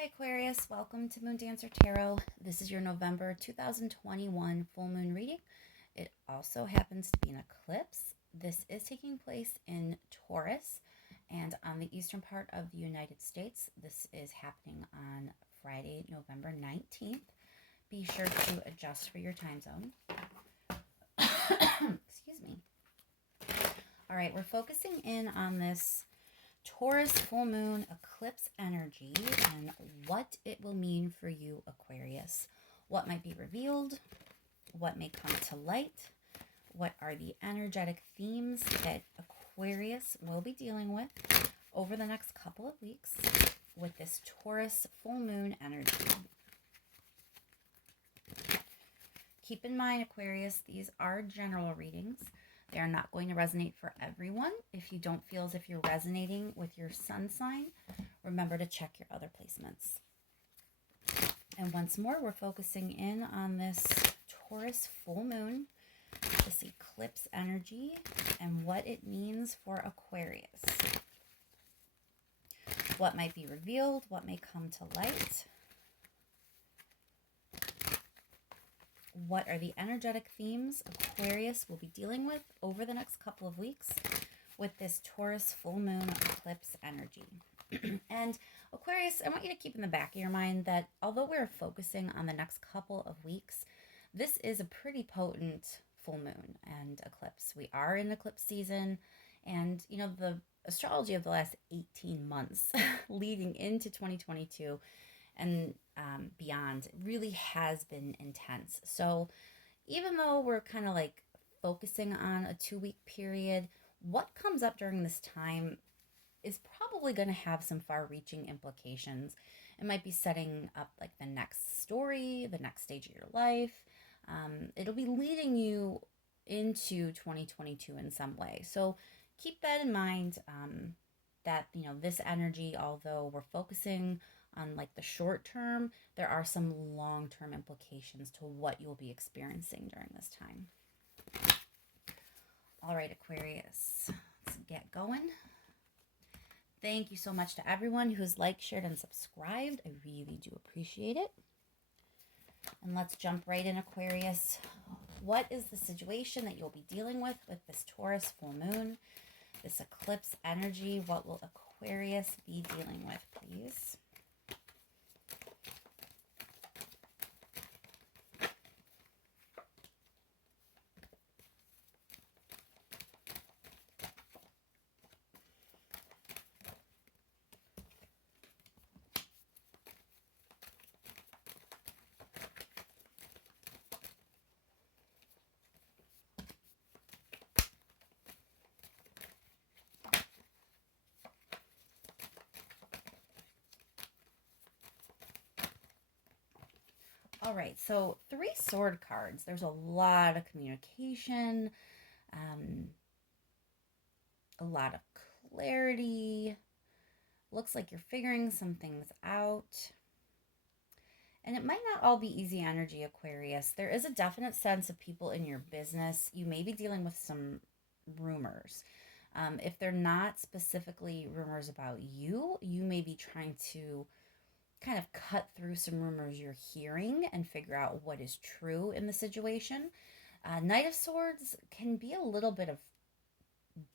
Hi Aquarius, welcome to Moon Dancer Tarot. This is your November 2021 full moon reading. It also happens to be an eclipse. This is taking place in Taurus and on the eastern part of the United States. This is happening on Friday, November 19th. Be sure to adjust for your time zone. Excuse me. All right, we're focusing in on this Taurus full moon eclipse energy and what it will mean for you, Aquarius. What might be revealed, what may come to light, what are the energetic themes that Aquarius will be dealing with over the next couple of weeks with this Taurus full moon energy. Keep in mind, Aquarius, these are general readings. They are not going to resonate for everyone. If you don't feel as if you're resonating with your sun sign, remember to check your other placements. And once more, we're focusing in on this Taurus full moon, this eclipse energy, and what it means for Aquarius. What might be revealed, what may come to light. What are the energetic themes Aquarius will be dealing with over the next couple of weeks with this Taurus full moon eclipse energy? And Aquarius, I want you to keep in the back of your mind that although we're focusing on the next couple of weeks, this is a pretty potent full moon and eclipse. We are in eclipse season, and you know, the astrology of the last 18 months leading into 2022 and beyond really has been intense. So even though we're kind of like focusing on a 2-week period, what comes up during this time is probably going to have some far-reaching implications. It might be setting up like the next story, the next stage of your life. It'll be leading you into 2022 in some way. So keep that in mind, that, you know, this energy, although we're focusing on like the short term, there are some long-term implications to what you'll be experiencing during this time. All right, Aquarius, let's get going. Thank you so much to everyone who's liked, shared, and subscribed. I really do appreciate it. And let's jump right in, Aquarius. What is the situation that you'll be dealing with this Taurus full moon, this eclipse energy? What will Aquarius be dealing with, please? All right, so 3 sword cards. There's a lot of communication, a lot of clarity. Looks like you're figuring some things out. And it might not all be easy energy, Aquarius. There is a definite sense of people in your business. You may be dealing with some rumors. If they're not specifically rumors about you, you may be trying to kind of cut through some rumors you're hearing and figure out what is true in the situation. Knight of Swords can be a little bit of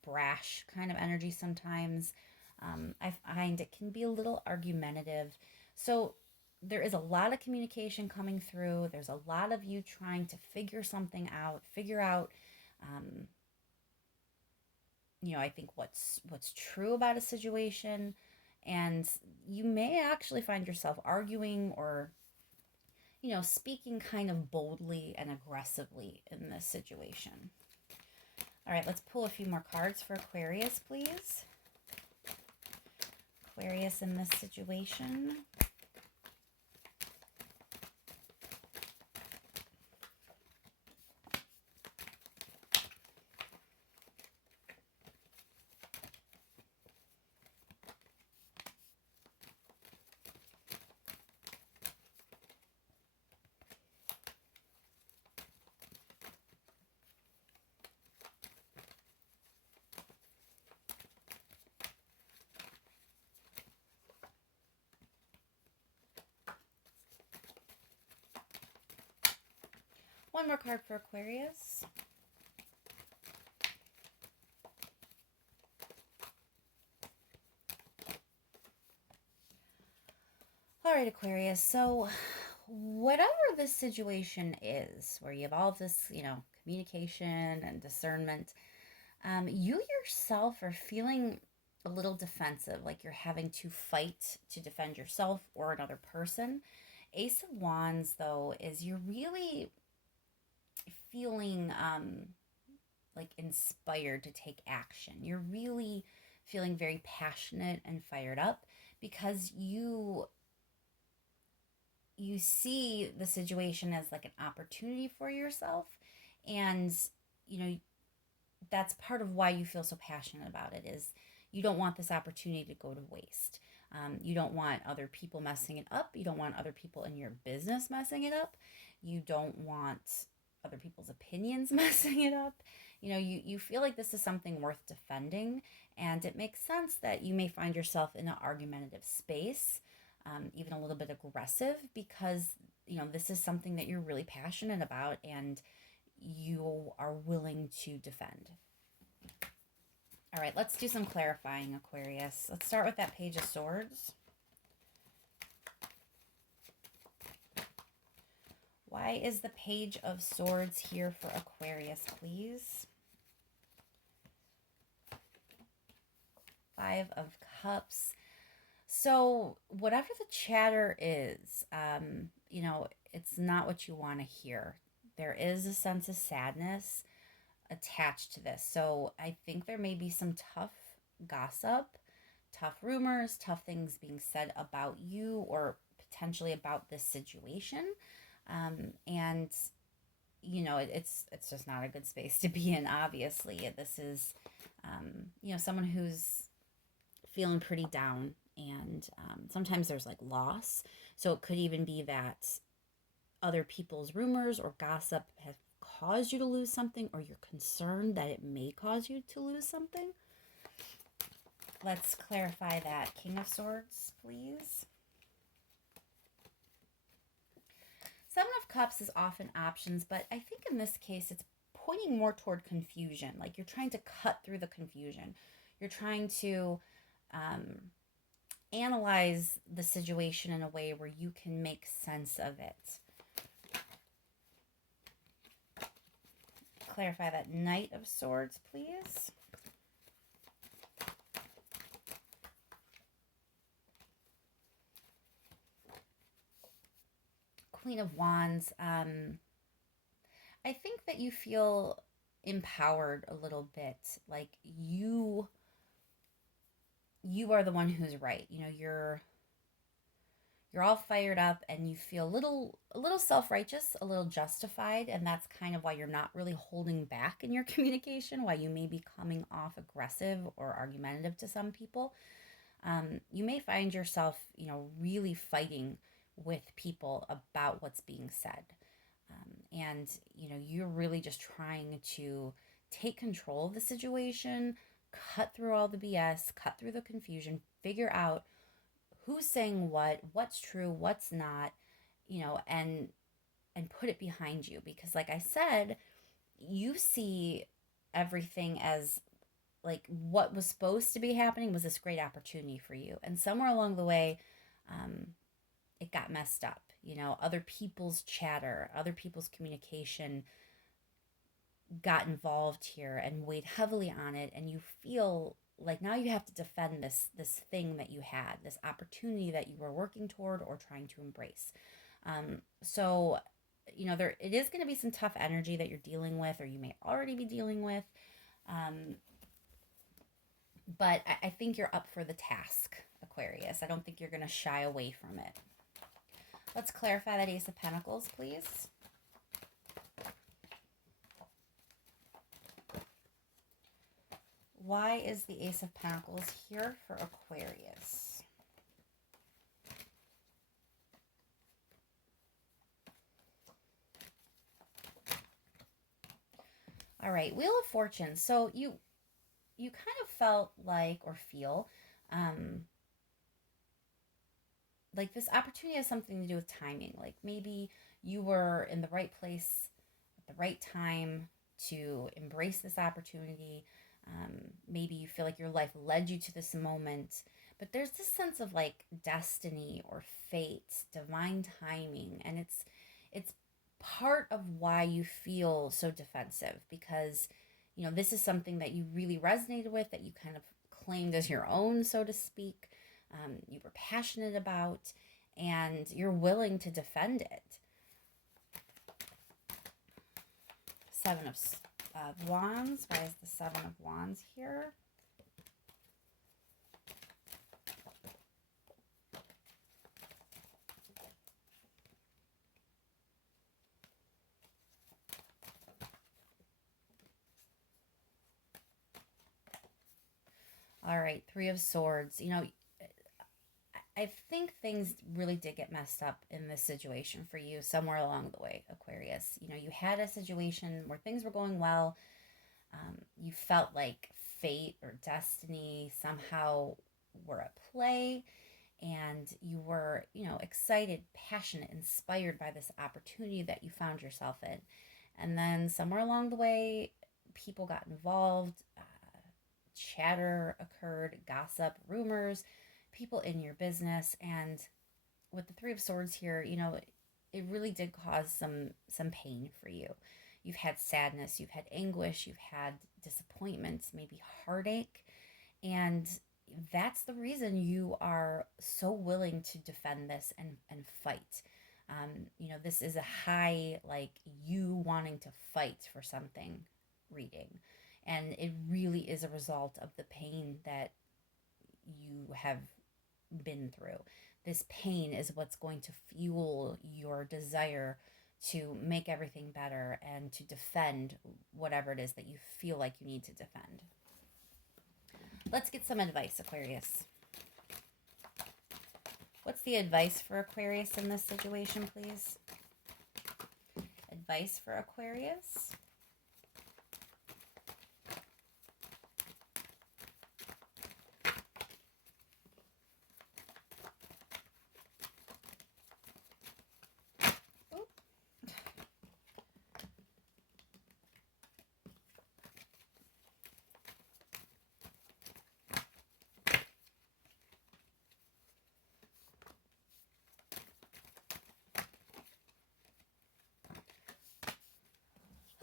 brash kind of energy sometimes. I find it can be a little argumentative. So there is a lot of communication coming through. There's a lot of you trying to figure something out, I think what's true about a situation. And you may actually find yourself arguing or, speaking kind of boldly and aggressively in this situation. All right, let's pull a few more cards for Aquarius, please. Aquarius in this situation. One more card for Aquarius. All right, Aquarius. So whatever this situation is, where you have all of this, communication and discernment, you yourself are feeling a little defensive, like you're having to fight to defend yourself or another person. Ace of Wands, though, is you're really feeling like inspired to take action. You're really feeling very passionate and fired up because you see the situation as like an opportunity for yourself, and you know that's part of why you feel so passionate about it. Is you don't want this opportunity to go to waste. You don't want other people messing it up. You don't want other people in your business messing it up. You don't want other people's opinions messing it up. You feel like this is something worth defending, and it makes sense that you may find yourself in an argumentative space, even a little bit aggressive, because this is something that you're really passionate about and you are willing to defend. All right, let's do some clarifying, Aquarius. Let's start with that Page of Swords. Why is the Page of Swords here for Aquarius, please? Five of Cups. So whatever the chatter is, it's not what you want to hear. There is a sense of sadness attached to this. So I think there may be some tough gossip, tough rumors, tough things being said about you or potentially about this situation. And it's just not a good space to be in. Obviously, this is someone who's feeling pretty down, and sometimes there's like loss. So it could even be that other people's rumors or gossip have caused you to lose something, or you're concerned that it may cause you to lose something. Let's clarify that. King of Swords, please. Seven of Cups is often options, but I think in this case it's pointing more toward confusion. Like you're trying to cut through the confusion. You're trying to analyze the situation in a way where you can make sense of it. Clarify that Knight of Swords, please. Queen of Wands. I think that you feel empowered a little bit, like you are the one who's right. You're all fired up and you feel a little self-righteous, a little justified, and that's kind of why you're not really holding back in your communication, why you may be coming off aggressive or argumentative to some people. You may find yourself, really fighting with people about what's being said. And you're really just trying to take control of the situation, cut through all the BS, cut through the confusion, figure out who's saying what's true, what's not, and put it behind you. Because like I said, you see everything as like what was supposed to be happening was this great opportunity for you. And somewhere along the way, it got messed up. Other people's chatter, other people's communication got involved here and weighed heavily on it, and you feel like now you have to defend this thing that you had, this opportunity that you were working toward or trying to embrace. So there it is going to be some tough energy that you're dealing with, or you may already be dealing with, but I think you're up for the task, Aquarius. I don't think you're going to shy away from it. Let's clarify that Ace of Pentacles, please. Why is the Ace of Pentacles here for Aquarius? All right, Wheel of Fortune. So you kind of felt like, or feel, like this opportunity has something to do with timing. Like maybe you were in the right place the right time to embrace this opportunity. Maybe you feel like your life led you to this moment, but there's this sense of like destiny or fate, divine timing, and it's part of why you feel so defensive because this is something that you really resonated with, that you kind of claimed as your own, so to speak. You were passionate about, and you're willing to defend it. Seven of Wands. Why is the Seven of Wands here? All right, Three of Swords. I think things really did get messed up in this situation for you somewhere along the way, Aquarius. You had a situation where things were going well. You felt like fate or destiny somehow were at play, and you were, excited, passionate, inspired by this opportunity that you found yourself in. And then somewhere along the way, people got involved, chatter occurred, gossip, rumors, people in your business. And with the Three of Swords here, it really did cause some pain for you. You've had sadness, you've had anguish, you've had disappointments, maybe heartache. And that's the reason you are so willing to defend this and fight. This is a high, like you wanting to fight for something reading. And it really is a result of the pain that you have been through. This pain is what's going to fuel your desire to make everything better and to defend whatever it is that you feel like you need to defend. Let's get some advice, Aquarius. What's the advice for Aquarius in this situation, please? Advice for Aquarius.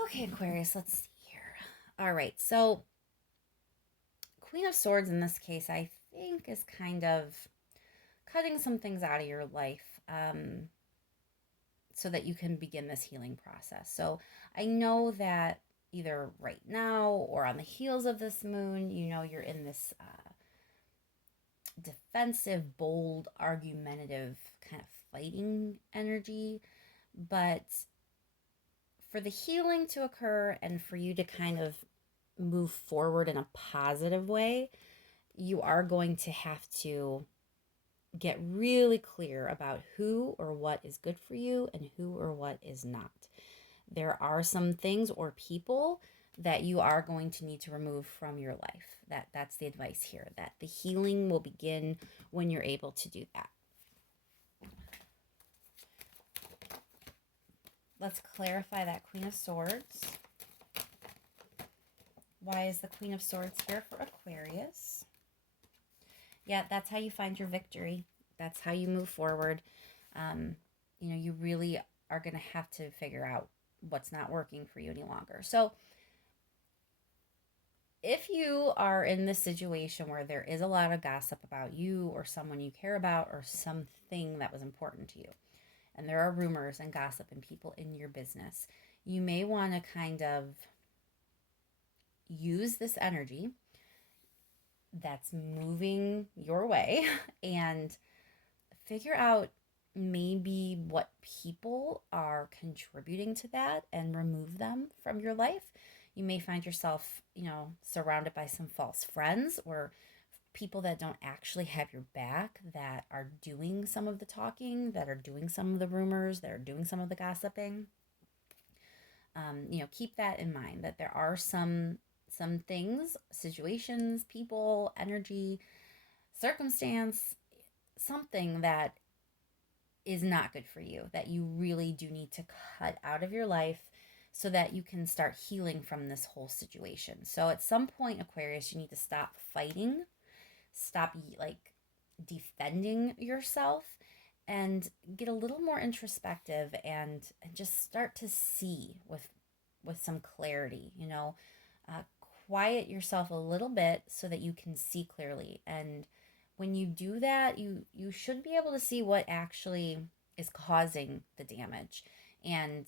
Okay, Aquarius, let's see here. All right, so Queen of Swords in this case, I think, is kind of cutting some things out of your life so that you can begin this healing process. So I know that either right now or on the heels of this moon, you're in this defensive, bold, argumentative kind of fighting energy. But for the healing to occur and for you to kind of move forward in a positive way, you are going to have to get really clear about who or what is good for you and who or what is not. There are some things or people that you are going to need to remove from your life. That's the advice here, that the healing will begin when you're able to do that. Let's clarify that Queen of Swords. Why is the Queen of Swords here for Aquarius? Yeah, that's how you find your victory. That's how you move forward. You really are going to have to figure out what's not working for you any longer. So if you are in this situation where there is a lot of gossip about you or someone you care about or something that was important to you, and there are rumors and gossip and people in your business, you may want to kind of use this energy that's moving your way and figure out maybe what people are contributing to that and remove them from your life. You may find yourself, surrounded by some false friends or people that don't actually have your back, that are doing some of the talking, that are doing some of the rumors, that are doing some of the gossiping. Keep that in mind, that there are some things, situations, people, energy, circumstance, something that is not good for you, that you really do need to cut out of your life so that you can start healing from this whole situation. So at some point, Aquarius, you need to stop fighting, stop like defending yourself, and get a little more introspective and just start to see with some clarity, uh, quiet yourself a little bit so that you can see clearly. And when you do that, you should be able to see what actually is causing the damage. And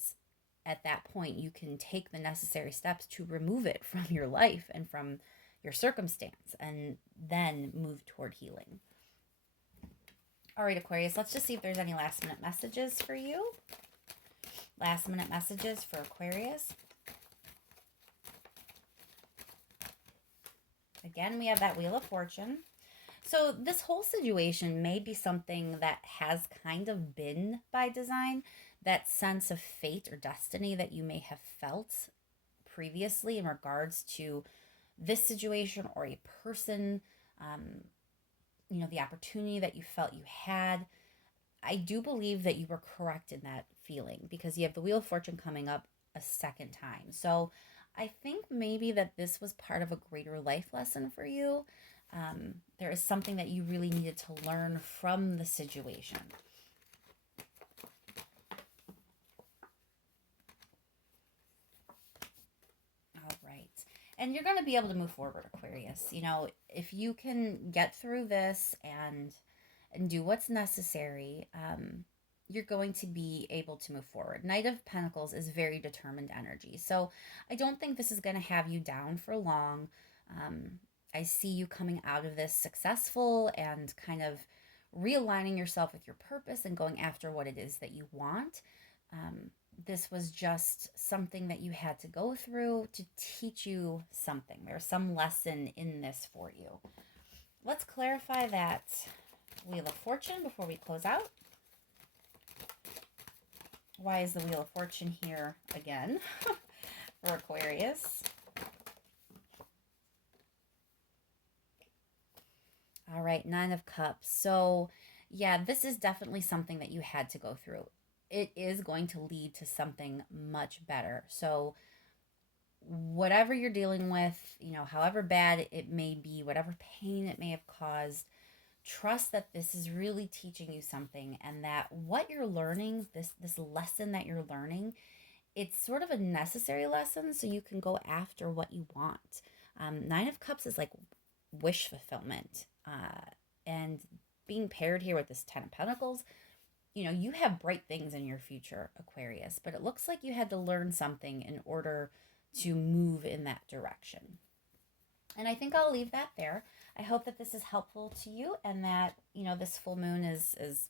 at that point, you can take the necessary steps to remove it from your life and from your circumstance, and then move toward healing. All right, Aquarius, let's just see if there's any last minute messages for you. Last minute messages for Aquarius. Again, we have that Wheel of Fortune. So this whole situation may be something that has kind of been by design, that sense of fate or destiny that you may have felt previously in regards to this situation or a person, the opportunity that you felt you had. I do believe that you were correct in that feeling because you have the Wheel of Fortune coming up a second time. So I think maybe that this was part of a greater life lesson for you. There is something that you really needed to learn from the situation. All right. And you're going to be able to move forward, Aquarius. If you can get through this and do what's necessary, you're going to be able to move forward. Knight of Pentacles is very determined energy. So I don't think this is going to have you down for long. I see you coming out of this successful and kind of realigning yourself with your purpose and going after what it is that you want. This was just something that you had to go through to teach you something. There's some lesson in this for you. Let's clarify that Wheel of Fortune before we close out. Why is the Wheel of Fortune here again for Aquarius? All right, Nine of Cups. So yeah, this is definitely something that you had to go through. It is going to lead to something much better. So whatever you're dealing with, however bad it may be, whatever pain it may have caused, trust that this is really teaching you something, and that what you're learning, this lesson that you're learning, it's sort of a necessary lesson so you can go after what you want. Nine of Cups is like wish fulfillment. And being paired here with this Ten of Pentacles, you have bright things in your future, Aquarius, but it looks like you had to learn something in order to move in that direction. And I think I'll leave that there. I hope that this is helpful to you, and that, this full moon is as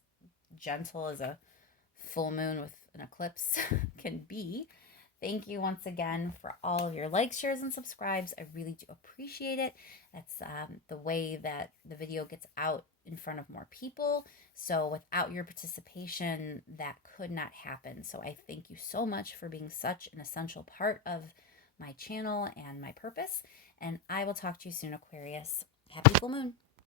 gentle as a full moon with an eclipse can be. Thank you once again for all of your likes, shares, and subscribes. I really do appreciate it. That's the way that the video gets out in front of more people. So without your participation, that could not happen. So I thank you so much for being such an essential part of my channel and my purpose. And I will talk to you soon, Aquarius. Happy full moon.